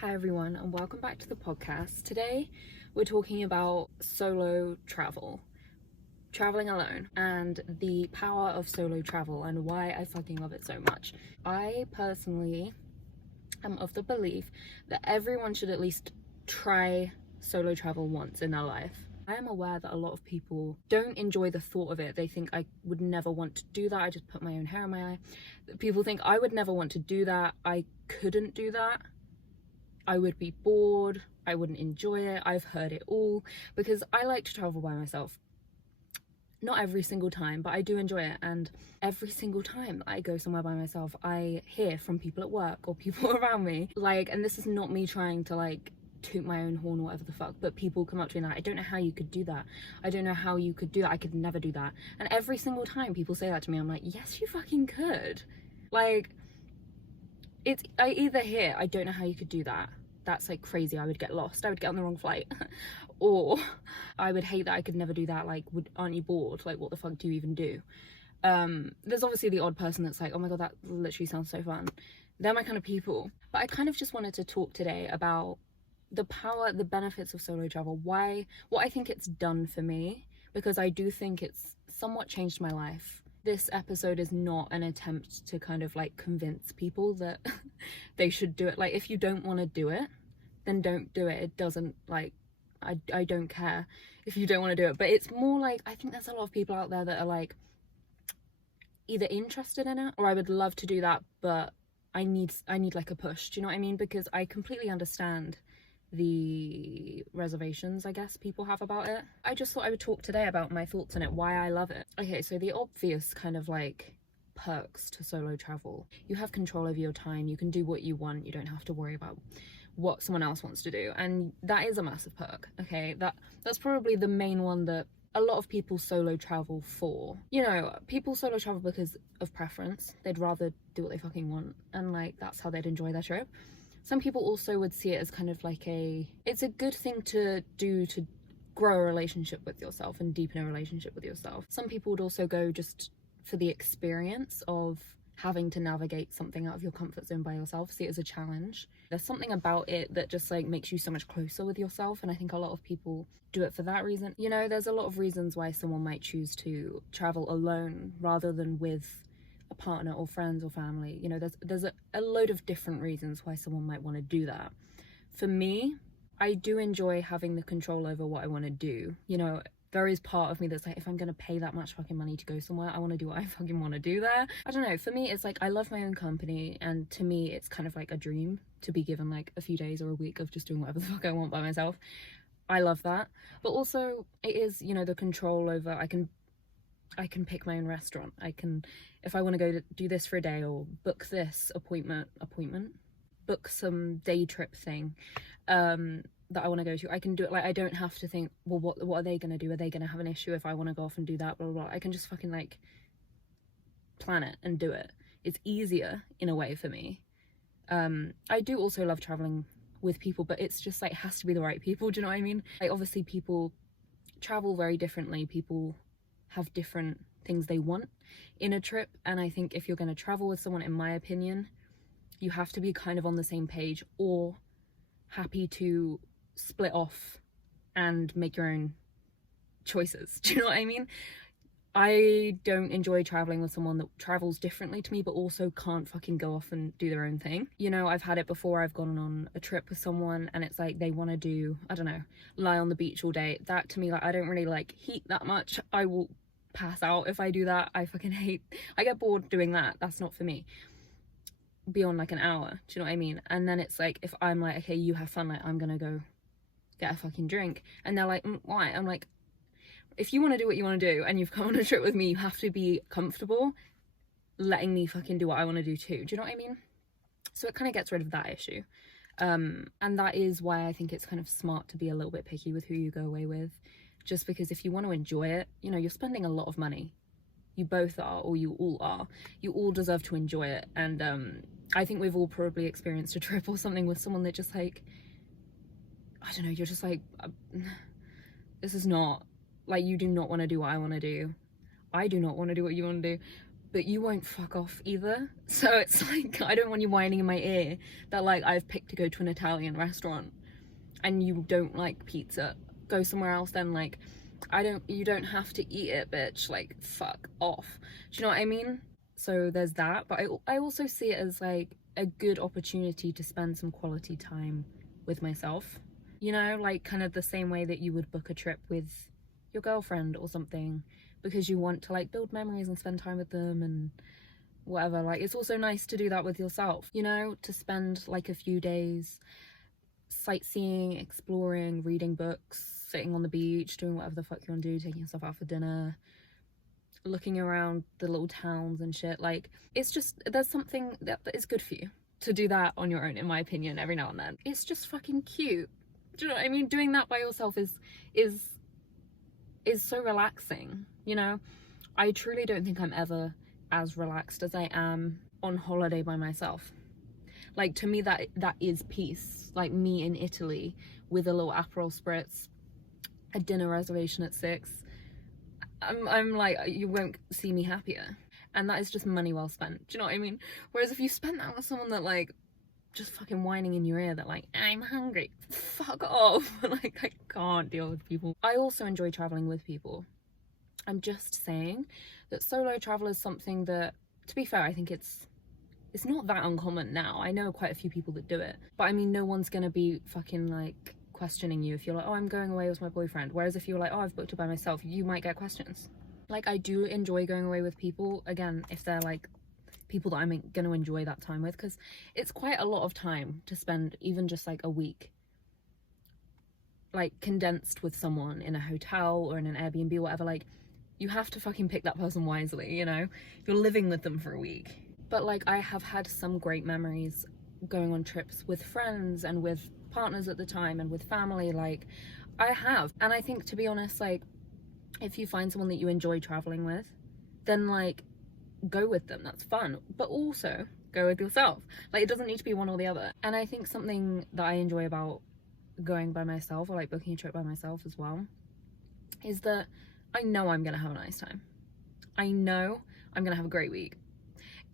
Hi everyone, and welcome back to the podcast. Today we're talking about solo traveling alone, and the power of solo travel and why I fucking love it so much. I personally am of the belief that everyone should at least try solo travel once in their life. I am aware that a lot of people don't enjoy the thought of it. They think I would never want to do that. I just put my own hair in my eye. People think I would never want to do that. I couldn't do that. I would be bored, I wouldn't enjoy it. I've heard it all because I like to travel by myself. Not every single time, but I do enjoy it, and every single time I go somewhere by myself, I hear from people at work or people around me, and this is not me trying to toot my own horn or whatever the fuck, but people come up to me and I don't know how you could do that. I don't know how you could do that. I could never do that. And every single time people say that to me, I'm like, yes, you fucking could. I either hear, I don't know how you could do that. That's crazy. I would get lost. I would get on the wrong flight. Or I would hate that. I could never do that. Aren't you bored? What the fuck do you even do? There's obviously the odd person that's like, oh my God, that literally sounds so fun. They're my kind of people. But I kind of just wanted to talk today about the power, the benefits of solo travel. What I think it's done for me, because I do think it's somewhat changed my life. This episode is not an attempt to convince people that they should do it. If you don't want to do it, then don't do it. It doesn't, I don't care if you don't want to do it. But it's more I think there's a lot of people out there that are either interested in it, or I would love to do that, but I need a push. Do you know what I mean? Because I completely understand the reservations I guess people have about it. I just thought I would talk today about my thoughts on it, why I love it. Okay, so the obvious perks to solo travel: you have control over your time, you can do what you want, you don't have to worry about what someone else wants to do, and that is a massive perk. Okay, that's probably the main one that a lot of people solo travel for. People solo travel because of preference. They'd rather do what they fucking want, and that's how they'd enjoy their trip. Some people also would see it as it's a good thing to do to grow a relationship with yourself and deepen a relationship with yourself. Some people would also go just for the experience of having to navigate something out of your comfort zone by yourself, see it as a challenge. There's something about it that just makes you so much closer with yourself, and I think a lot of people do it for that reason. There's a lot of reasons why someone might choose to travel alone rather than with a partner or friends or family. There's a load of different reasons why someone might want to do that. For me, I do enjoy having the control over what I want to do. There is part of me that's if I'm gonna pay that much fucking money to go somewhere, I want to do what I fucking want to do there. I don't know, for me it's I love my own company, and to me it's kind of a dream to be given a few days or a week of just doing whatever the fuck I want by myself. I love that. But also it is, the control over, I can pick my own restaurant. I can, if I want to go to do this for a day, or book this appointment, book some day trip thing that I want to go to, I can do it. I don't have to think, well, what are they going to do? Are they going to have an issue if I want to go off and do that, blah, blah, blah. I can just fucking plan it and do it. It's easier in a way for me. I do also love traveling with people, but it's just it has to be the right people. Do you know what I mean? Obviously people travel very differently. People have different things they want in a trip, and I think if you're going to travel with someone, in my opinion, you have to be kind of on the same page, or happy to split off and make your own choices. Do you know what I mean? I don't enjoy traveling with someone that travels differently to me but also can't fucking go off and do their own thing. I've had it before. I've gone on a trip with someone and it's they want to do, I don't know, lie on the beach all day. That to me, I don't really heat that much. I will pass out if I do that. I fucking hate, I get bored doing that. That's not for me beyond an hour. Do you know what I mean? And then it's if I'm okay, you have fun, I'm gonna go get a fucking drink, and they're why? I'm if you want to do what you want to do and you've come on a trip with me, you have to be comfortable letting me fucking do what I want to do too. Do you know what I mean? So it kind of gets rid of that issue. And that is why I think it's kind of smart to be a little bit picky with who you go away with, just because if you want to enjoy it, you're spending a lot of money. You both are, or you all are. You all deserve to enjoy it. And I think we've all probably experienced a trip or something with someone that just I don't know, you're just this is not, you do not want to do what I want to do. I do not want to do what you want to do. but you won't fuck off either. So it's like, I don't want you whining in my ear that like I've picked to go to an Italian restaurant and you don't like pizza. Go somewhere else then. Like, you don't have to eat it, bitch. Like, fuck off. Do you know what I mean? So there's that, but I also see it as like a good opportunity to spend some quality time with myself. You know, like kind of the same way that you would book a trip with your girlfriend or something, because you want to like build memories and spend time with them and whatever. Like, it's also nice to do that with yourself, you know, to spend like a few days sightseeing, exploring, reading books, sitting on the beach, doing whatever the fuck you want to do, taking yourself out for dinner, looking around the little towns and shit. Like, it's just, there's something that is good for you to do that on your own, in my opinion, every now and then. It's just fucking cute. Do you know what I mean? Doing that by yourself is so relaxing, you know? I truly don't think I'm ever as relaxed as I am on holiday by myself. Like, to me, that is peace. Like, me in Italy with a little Aperol Spritz, a dinner reservation at 6. I'm like, you won't see me happier. And that is just money well spent. Do you know what I mean? Whereas if you spend that with someone that, like, just fucking whining in your ear that, like, I'm hungry, fuck off. Like, I can't deal with people. I also enjoy traveling with people. I'm just saying that solo travel is something that, to be fair, I think it's not that uncommon now. I know quite a few people that do it. But I mean, no one's gonna be fucking, like, questioning you if you're like, oh, I'm going away with my boyfriend. Whereas if you're like, oh, I've booked it by myself, you might get questions. Like, I do enjoy going away with people, again, if they're like people that I'm going to enjoy that time with, because it's quite a lot of time to spend, even just like a week, like condensed with someone in a hotel or in an Airbnb or whatever. Like, you have to fucking pick that person wisely, you know? You're living with them for a week. But like, I have had some great memories going on trips with friends and with partners at the time and with family. Like, I have. And I think, to be honest, like, if you find someone that you enjoy traveling with, then like, go with them. That's fun. But also go with yourself. Like, it doesn't need to be one or the other. And I think something that I enjoy about going by myself, or like booking a trip by myself as well, is that I know I'm gonna have a nice time. I know I'm gonna have a great week.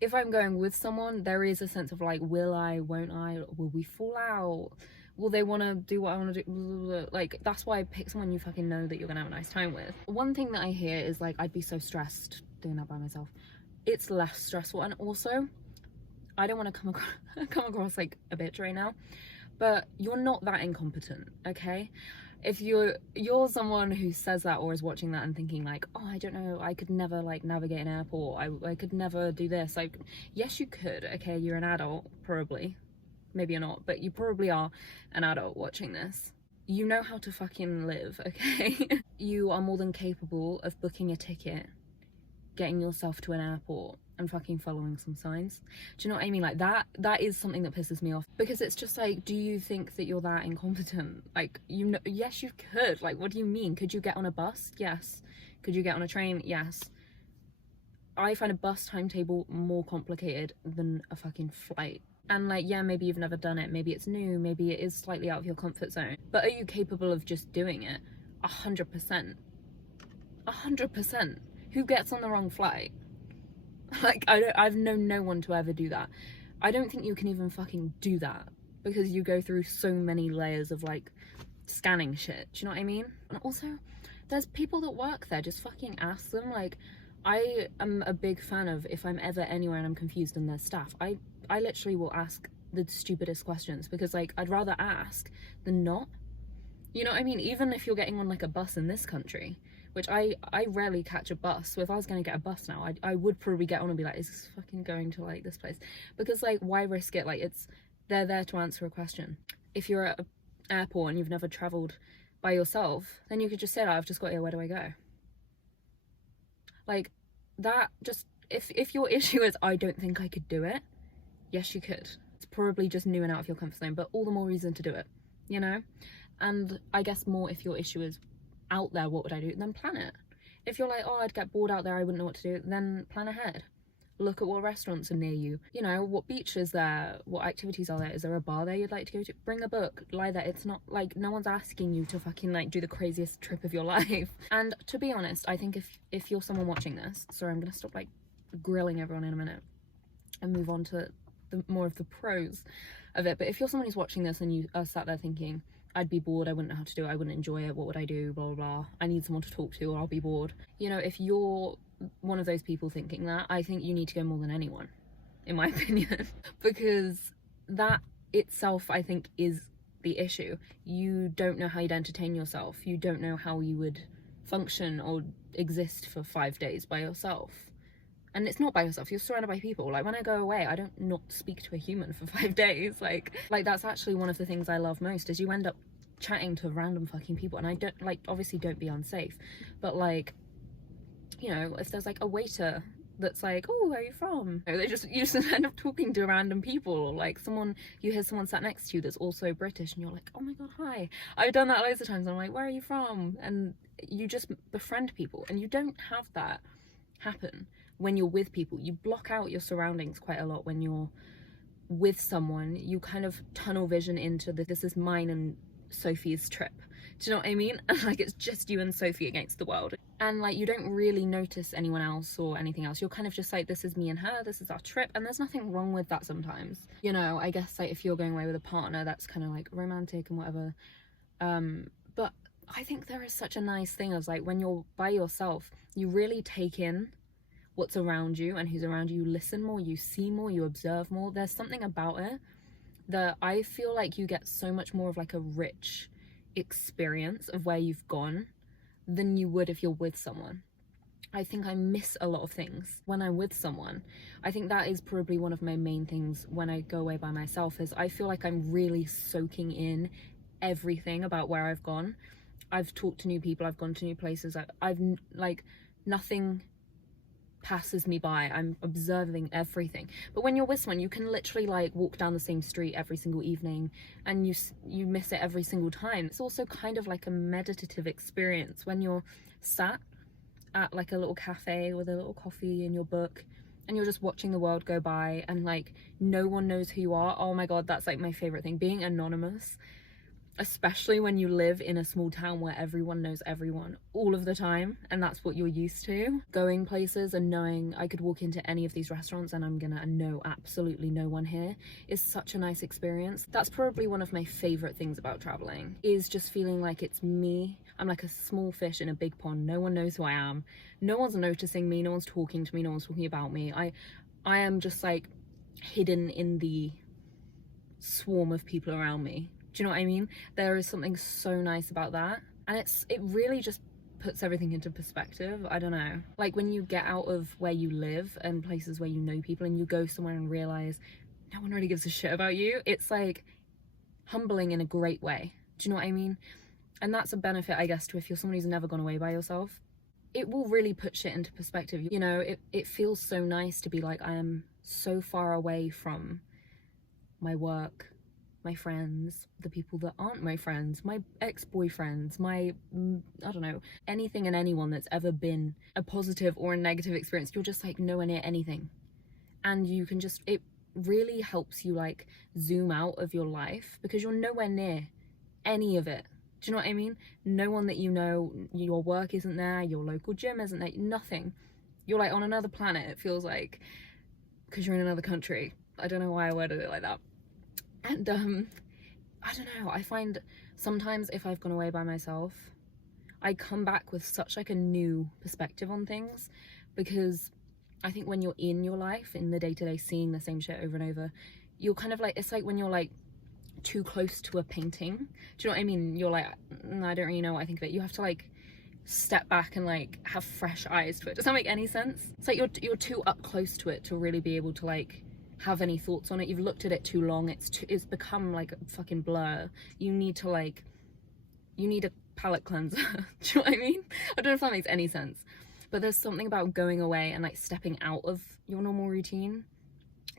If I'm going with someone, there is a sense of like, will I, won't I, will we fall out, will they want to do what I want to do? Like, that's why I pick someone you fucking know that you're gonna have a nice time with. One thing that I hear is like, I'd be so stressed doing that by myself. It's less stressful. And also, I don't want to come across like a bitch right now, but you're not that incompetent, okay? If you're someone who says that or is watching that and thinking like, oh, I don't know, I could never like navigate an airport, I could never do this. Like, yes, you could, okay? You're an adult, probably. Maybe you're not, but you probably are an adult watching this. You know how to fucking live, okay? You are more than capable of booking a ticket, getting yourself to an airport, and fucking following some signs. Do you know what I mean? Like, that is something that pisses me off, because it's just like, do you think that you're that incompetent? Like, you know, yes, you could. Like, what do you mean? Could you get on a bus? Yes. Could you get on a train? Yes. I find a bus timetable more complicated than a fucking flight. And like, yeah, maybe you've never done it, maybe it's new, maybe it is slightly out of your comfort zone, but are you capable of just doing it? 100%. 100%. Who gets on the wrong flight? Like, I've known no one to ever do that. I don't think you can even fucking do that, because you go through so many layers of like scanning shit. Do you know what I mean? And also, there's people that work there, just fucking ask them. Like, I am a big fan of, if I'm ever anywhere and I'm confused and there's staff, I literally will ask the stupidest questions, because like, I'd rather ask than not. You know what I mean? Even if you're getting on like a bus in this country, which I rarely catch a bus, so if I was going to get a bus now, I would probably get on and be like, is this fucking going to like this place? Because like, why risk it? Like, they're there to answer a question. If you're at an airport and you've never travelled by yourself, then you could just say, oh, I've just got here, where do I go? Like, that just, if your issue is, I don't think I could do it, yes, you could. It's probably just new and out of your comfort zone, but all the more reason to do it, you know? And I guess more, if your issue is out there, what would I do? Then plan it. If you're like, oh, I'd get bored out there, I wouldn't know what to do, then plan ahead. Look at what restaurants are near you. You know, what beach is there? What activities are there? Is there a bar there you'd like to go to? Bring a book, lie there. It's not like, no one's asking you to fucking like do the craziest trip of your life. And to be honest, I think if you're someone watching this, sorry, I'm gonna stop like grilling everyone in a minute and move on to more of the pros of it. But if you're someone who's watching this and you are sat there thinking, I'd be bored, I wouldn't know how to do it, I wouldn't enjoy it, what would I do, blah blah blah, I need someone to talk to or I'll be bored, you know, if you're one of those people thinking that, I think you need to go more than anyone, in my opinion. Because that itself, I think, is the issue. You don't know how you'd entertain yourself, you don't know how you would function or exist for 5 days by yourself. And it's not by yourself, you're surrounded by people. Like, when I go away, I don't not speak to a human for 5 days. Like that's actually one of the things I love most, is you end up chatting to random fucking people. And I don't, like, obviously don't be unsafe, but like, you know, if there's like a waiter that's like, oh, where are you from? You just end up talking to random people. Or like you hear someone sat next to you that's also British and you're like, oh my god, hi. I've done that loads of times. I'm like, where are you from? And you just befriend people, and you don't have that happen when you're with people. You block out your surroundings quite a lot when you're with someone. You kind of tunnel vision into this is mine and Sophie's trip. Do you know what I mean? And like, it's just you and Sophie against the world, and like, you don't really notice anyone else or anything else. You're kind of just like, this is me and her, this is our trip. And there's nothing wrong with that sometimes, you know. I guess like if you're going away with a partner, that's kind of like romantic and whatever, but I think there is such a nice thing as like, when you're by yourself, you really take in what's around you and who's around you. You listen more, you see more, you observe more. There's something about it that I feel like you get so much more of like a rich experience of where you've gone than you would if you're with someone. I think I miss a lot of things when I'm with someone. I think that is probably one of my main things when I go away by myself, is I feel like I'm really soaking in everything about where I've gone. I've talked to new people, I've gone to new places, I've like, nothing passes me by. I'm observing everything. But when you're with someone, you can literally like walk down the same street every single evening and you miss it every single time. It's also kind of like a meditative experience when you're sat at like a little cafe with a little coffee and your book, and you're just watching the world go by, and like, no one knows who you are. Oh my god, that's like my favorite thing, being anonymous. Especially when you live in a small town where everyone knows everyone all of the time, and that's what you're used to. Going places and knowing I could walk into any of these restaurants and I'm gonna know absolutely no one here is such a nice experience. That's probably one of my favorite things about traveling, is just feeling like it's me. I'm like a small fish in a big pond. No one knows who I am. No one's noticing me. No one's talking to me. No one's talking about me. I am just like hidden in the swarm of people around me. Do you know what I mean? There is something so nice about that, and it really just puts everything into perspective. I don't know, like when you get out of where you live and places where you know people and you go somewhere and realize no one really gives a shit about you, it's like humbling in a great way. Do you know what I mean? And that's a benefit, I guess, to if you're someone who's never gone away by yourself. It will really put shit into perspective. You know, it feels so nice to be like, I am so far away from my work, my friends, the people that aren't my friends, my ex-boyfriends, I don't know, anything and anyone that's ever been a positive or a negative experience. You're just like nowhere near anything, and you can just, it really helps you like zoom out of your life, because you're nowhere near any of it. Do you know what I mean? No one that you know, your work isn't there, your local gym isn't there, nothing. You're like on another planet, it feels like, because you're in another country. I don't know why I worded it like that. And I don't know, I find sometimes if I've gone away by myself, I come back with such like a new perspective on things, because I think when you're in your life, in the day-to-day, seeing the same shit over and over, you're kind of like, it's like when you're like too close to a painting. Do you know what I mean? You're like, I don't really know what I think of it. You have to like step back and like have fresh eyes to it. Does that make any sense? It's like you're too up close to it to really be able to like have any thoughts on it. You've looked at it too long. It's become like a fucking blur. You need a palette cleanser. Do you know what I mean? I don't know if that makes any sense, but there's something about going away and like stepping out of your normal routine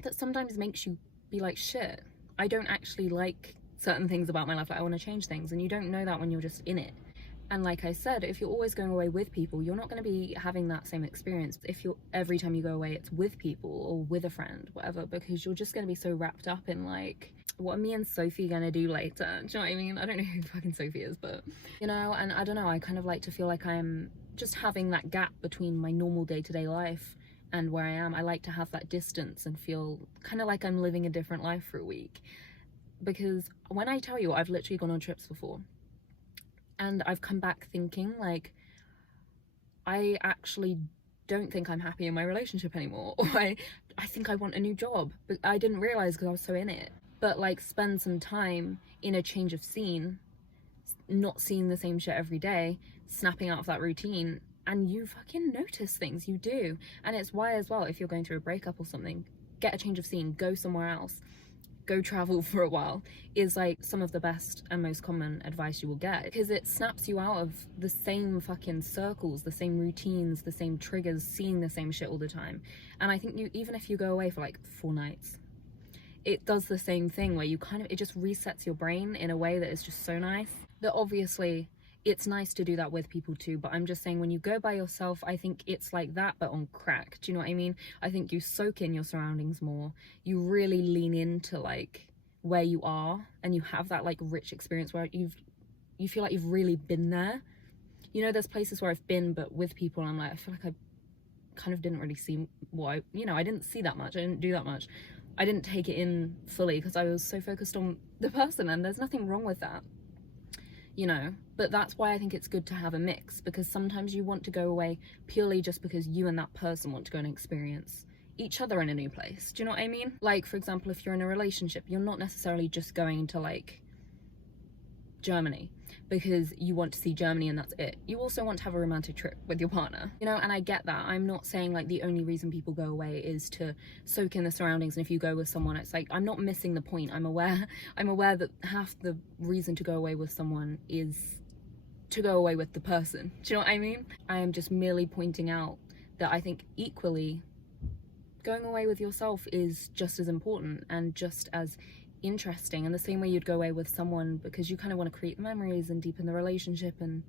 that sometimes makes you be like, shit, I don't actually like certain things about my life, like I want to change things, and you don't know that when you're just in it. And like I said, if you're always going away with people, you're not going to be having that same experience if every time you go away it's with people or with a friend, whatever, because you're just going to be so wrapped up in like, what are me and Sophie gonna do later? Do you know what I mean? I don't know who fucking Sophie is, but you know, and I don't know, I kind of like to feel like I'm just having that gap between my normal day-to-day life and where I am. I like to have that distance and feel kind of like I'm living a different life for a week. Because when I tell you, I've literally gone on trips before and I've come back thinking like, I actually don't think I'm happy in my relationship anymore, or I think I want a new job, but I didn't realize because I was so in it. But like, spend some time in a change of scene, not seeing the same shit every day, snapping out of that routine, and you fucking notice things. You do. And it's why as well, if you're going through a breakup or something, get a change of scene, go somewhere else, go travel for a while, is like some of the best and most common advice you will get, because it snaps you out of the same fucking circles, the same routines, the same triggers, seeing the same shit all the time. And I think even if you go away for like 4 nights, it does the same thing where you kind of, it just resets your brain in a way that is just so nice. That obviously it's nice to do that with people too, but I'm just saying, when you go by yourself, I think it's like that but on crack. Do you know what I mean? I think you soak in your surroundings more, you really lean into like where you are, and you have that like rich experience where you feel like you've really been there. You know, there's places where I've been but with people and I'm like, I feel like I kind of didn't really see what I didn't see that much, I didn't do that much, I didn't take it in fully because I was so focused on the person, and there's nothing wrong with that, you know. But that's why I think it's good to have a mix, because sometimes you want to go away purely just because you and that person want to go and experience each other in a new place. Do you know what I mean? Like, for example, if you're in a relationship, you're not necessarily just going to like Germany because you want to see Germany and that's it. You also want to have a romantic trip with your partner, you know. And I get that. I'm not saying like the only reason people go away is to soak in the surroundings, and if you go with someone, it's like, I'm not missing the point. I'm aware that half the reason to go away with someone is to go away with the person. Do you know what I mean? I am just merely pointing out that I think equally going away with yourself is just as important and just as interesting, and the same way you'd go away with someone because you kind of want to create memories and deepen the relationship and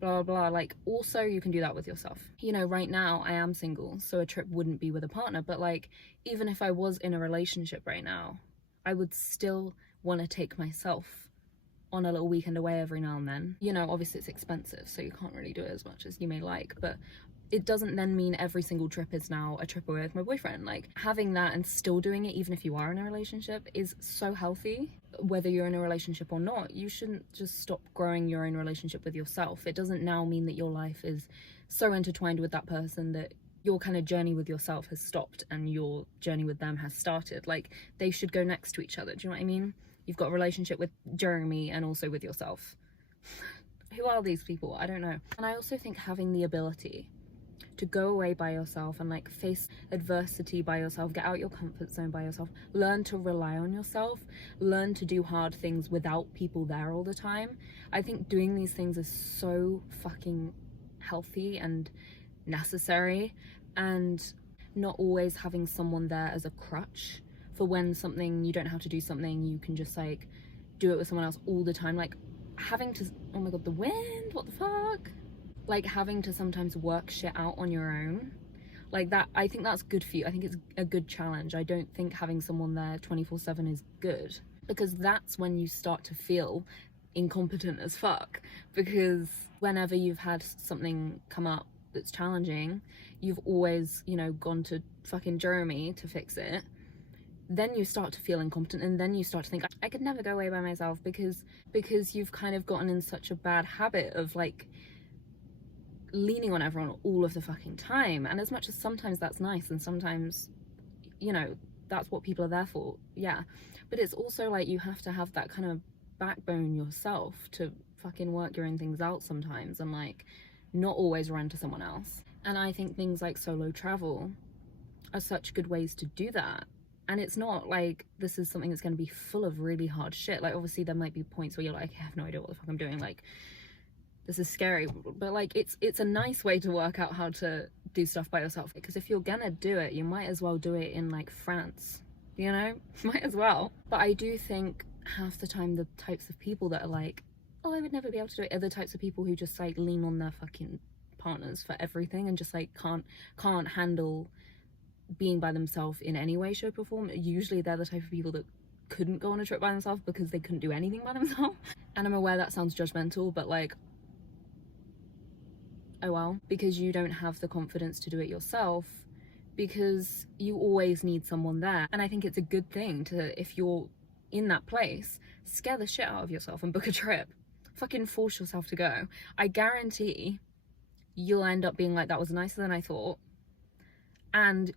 blah blah blah. Like, also you can do that with yourself. You know, right now I am single, so a trip wouldn't be with a partner, but like, even if I was in a relationship right now, I would still want to take myself on a little weekend away every now and then. You know, obviously it's expensive, so you can't really do it as much as you may like, but it doesn't then mean every single trip is now a trip away with my boyfriend. Like, having that and still doing it even if you are in a relationship is so healthy. Whether you're in a relationship or not, you shouldn't just stop growing your own relationship with yourself. It doesn't now mean that your life is so intertwined with that person that your kind of journey with yourself has stopped and your journey with them has started. Like, they should go next to each other. Do you know what I mean? You've got a relationship with Jeremy and also with yourself. Who are these people? I don't know. And I also think having the ability to go away by yourself and like face adversity by yourself, get out your comfort zone by yourself, learn to rely on yourself, learn to do hard things without people there all the time. I think doing these things is so fucking healthy and necessary, and not always having someone there as a crutch for when something, you don't have to do something, you can just like do it with someone else all the time. Like, having to, oh my god, the wind, what the fuck? Like, having to sometimes work shit out on your own, like that, I think that's good for you. I think it's a good challenge. I don't think having someone there 24/7 is good, because that's when you start to feel incompetent as fuck. Because whenever you've had something come up that's challenging, you've always, you know, gone to fucking Jeremy to fix it. Then you start to feel incompetent, and then you start to think, I could never go away by myself, because you've kind of gotten in such a bad habit of like leaning on everyone all of the fucking time. And as much as sometimes that's nice, and sometimes, you know, that's what people are there for, yeah, but it's also like you have to have that kind of backbone yourself to fucking work your own things out sometimes, and like not always run to someone else. And I think things like solo travel are such good ways to do that. And it's not like this is something that's going to be full of really hard shit. Like, obviously there might be points where you're like, I have no idea what the fuck I'm doing, like this is scary, but like it's a nice way to work out how to do stuff by yourself. Because if you're gonna do it, you might as well do it in like France, you know, might as well. But I do think half the time the types of people that are like, oh, I would never be able to do it, are the types of people who just like lean on their fucking partners for everything, and just like can't handle being by themselves in any way, shape or form. Usually they're the type of people that couldn't go on a trip by themselves because they couldn't do anything by themselves. And I'm aware that sounds judgmental, but like, oh well, because you don't have the confidence to do it yourself, because you always need someone there. And I think it's a good thing to, if you're in that place, scare the shit out of yourself and book a trip. Fucking force yourself to go. I guarantee you'll end up being like, that was nicer than I thought. And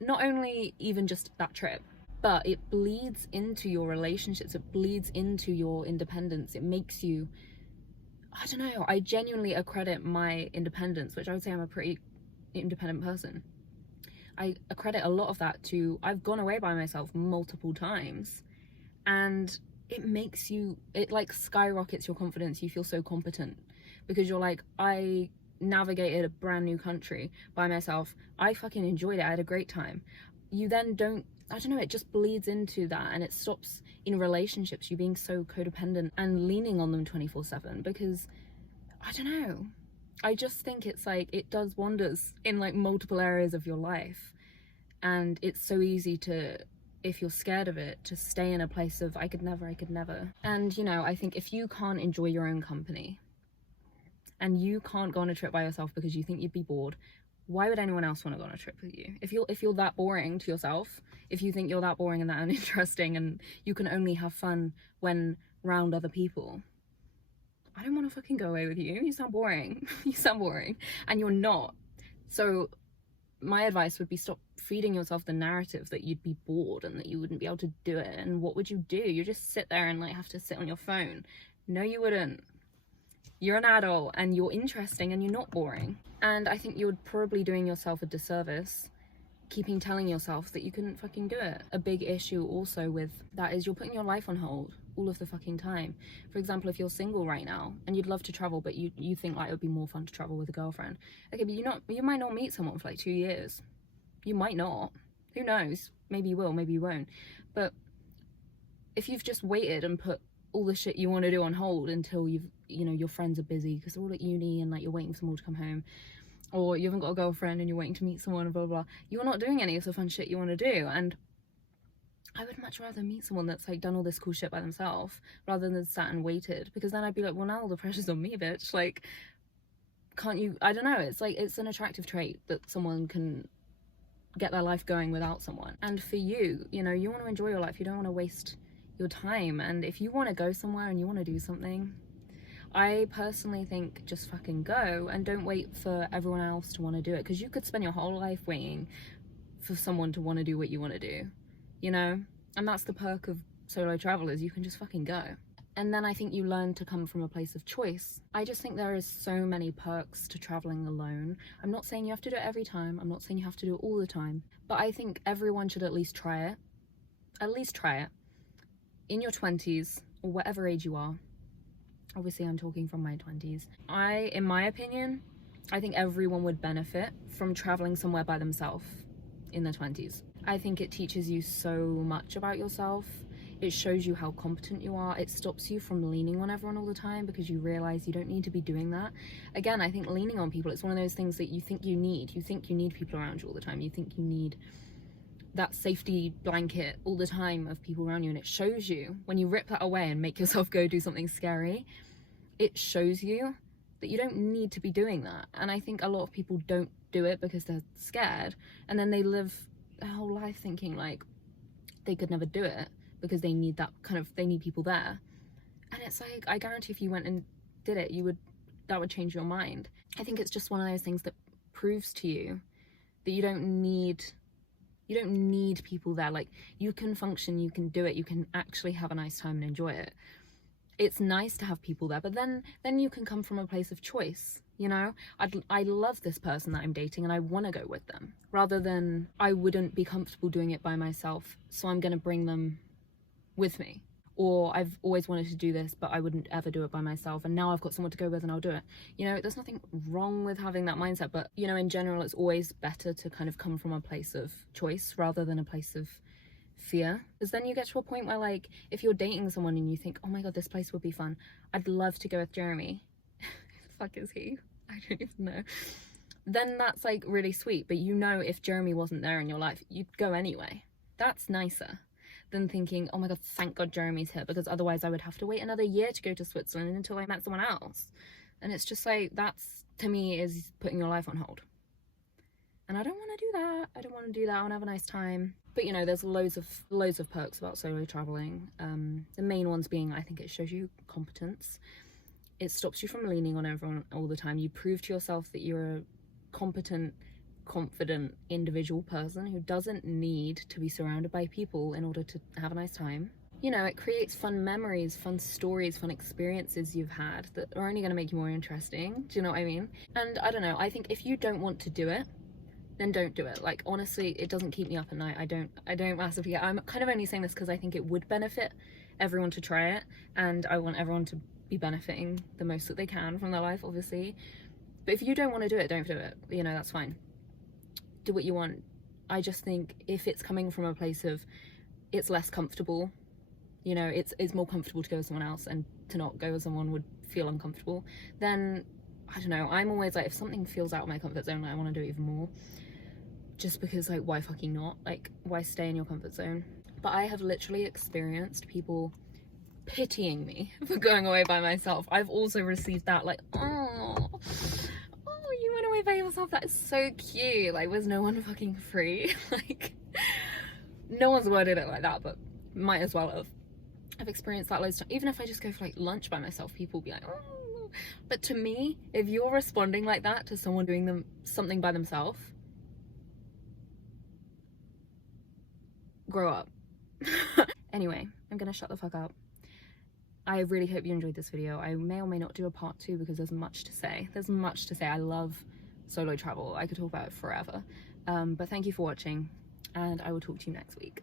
not only even just that trip, but it bleeds into your relationships, it bleeds into your independence. It makes you, I don't know, I genuinely accredit my independence, which I would say I'm a pretty independent person. I accredit a lot of that to, I've gone away by myself multiple times, and it makes you, it like skyrockets your confidence. You feel so competent because you're like, I navigated a brand new country by myself. I fucking enjoyed it. I had a great time. You then don't, I don't know, it just bleeds into that, and it stops in relationships you being so codependent and leaning on them 24/7, because I don't know, I just think it's like, it does wonders in like multiple areas of your life. And it's so easy to, if you're scared of it, to stay in a place of I could never. And you know, I think if you can't enjoy your own company and you can't go on a trip by yourself because you think you'd be bored, why would anyone else want to go on a trip with you? If you're that boring to yourself, if you think you're that boring and that uninteresting and you can only have fun when around other people, I don't want to fucking go away with you. You sound boring. You sound boring. And you're not. So my advice would be, stop feeding yourself the narrative that you'd be bored and that you wouldn't be able to do it. And what would you do? You just sit there and like have to sit on your phone. No, you wouldn't. You're an adult and you're interesting and you're not boring. And I think you're probably doing yourself a disservice keeping telling yourself that you couldn't fucking do it. A big issue also with that is you're putting your life on hold all of the fucking time. For example, if you're single right now and you'd love to travel, but you think like it would be more fun to travel with a girlfriend. Okay, but you might not meet someone for like 2 years. You might not. Who knows? Maybe you will, maybe you won't. But if you've just waited and put all the shit you want to do on hold until your friends are busy because they're all at uni and like you're waiting for them all to come home, or you haven't got a girlfriend and you're waiting to meet someone and blah, blah, blah. You're not doing any of the fun shit you want to do. And I would much rather meet someone that's like done all this cool shit by themselves rather than sat and waited, because then I'd be like, well, now all the pressure's on me, bitch. Like, can't you, I don't know. It's like, it's an attractive trait that someone can get their life going without someone. And for you, you want to enjoy your life. You don't want to waste your time. And if you want to go somewhere and you want to do something, I personally think just fucking go and don't wait for everyone else to want to do it, because you could spend your whole life waiting for someone to want to do what you want to do, and that's the perk of solo travel, is you can just fucking go. And then I think you learn to come from a place of choice. I just think there is so many perks to traveling alone. I'm not saying you have to do it every time, I'm not saying you have to do it all the time, but I think everyone should at least try it in your 20s or whatever age you are. Obviously, I'm talking from my 20s. In my opinion, I think everyone would benefit from traveling somewhere by themselves in their 20s. I think it teaches you so much about yourself. It shows you how competent you are. It stops you from leaning on everyone all the time, because you realize you don't need to be doing that. Again, I think leaning on people, it's one of those things that you think you need. You think you need people around you all the time. You think you need that safety blanket all the time of people around you, and it shows you when you rip that away and make yourself go do something scary. It shows you that you don't need to be doing that. And I think a lot of people don't do it because they're scared, and then they live their whole life thinking like they could never do it because they need they need people there. And it's like, I guarantee if you went and did it, that would change your mind. I think it's just one of those things that proves to you that you don't need people there. Like, you can function, you can do it, you can actually have a nice time and enjoy it. It's nice to have people there, but then you can come from a place of choice. I love this person that I'm dating and I want to go with them, rather than I wouldn't be comfortable doing it by myself, so I'm going to bring them with me. Or I've always wanted to do this, but I wouldn't ever do it by myself, and now I've got someone to go with and I'll do it. There's nothing wrong with having that mindset, but in general, it's always better to kind of come from a place of choice rather than a place of fear. Because then you get to a point where, like, if you're dating someone and you think, oh my god, this place would be fun, I'd love to go with Jeremy. Who the fuck is he? I don't even know. Then that's like really sweet, but if Jeremy wasn't there in your life, you'd go anyway. That's nicer than thinking, oh my god, thank god Jeremy's here, because otherwise I would have to wait another year to go to Switzerland until I met someone else. And it's just like, that's, to me, is putting your life on hold. And I don't want to do that. I don't want to do that. I want to have a nice time. But you know, there's loads of perks about solo traveling. The main ones being, I think it shows you competence. It stops you from leaning on everyone all the time. You prove to yourself that you're a competent, confident individual person who doesn't need to be surrounded by people in order to have a nice time. You know, it creates fun memories, fun stories, fun experiences you've had that are only going to make you more interesting. Do you know what I mean? And I don't know, I think if you don't want to do it, then don't do it. Like, honestly, it doesn't keep me up at night. I don't massively. I'm kind of only saying this because I think it would benefit everyone to try it, and I want everyone to be benefiting the most that they can from their life, obviously. But if you don't want to do it, don't do it. You know, that's fine. Do what you want. I just think if it's coming from a place of it's less comfortable, you know, it's more comfortable to go with someone else, and to not go with someone would feel uncomfortable, then I don't know, I'm always like, if something feels out of my comfort zone, I want to do it even more. Just because, like, why fucking not? Like, why stay in your comfort zone? But I have literally experienced people pitying me for going away by myself. I've also received that, like, oh, you went away by yourself, that is so cute. Like, was no one fucking free? Like, no one's worded it like that, but might as well have. I've experienced that loads of times. Even if I just go for like lunch by myself, people will be like, oh. But to me, if you're responding like that to someone doing something by themselves, grow up. Anyway, I'm gonna shut the fuck up. I really hope you enjoyed this video. I may or may not do a part 2 because there's much to say. There's much to say. I love solo travel. I could talk about it forever. But thank you for watching, and I will talk to you next week.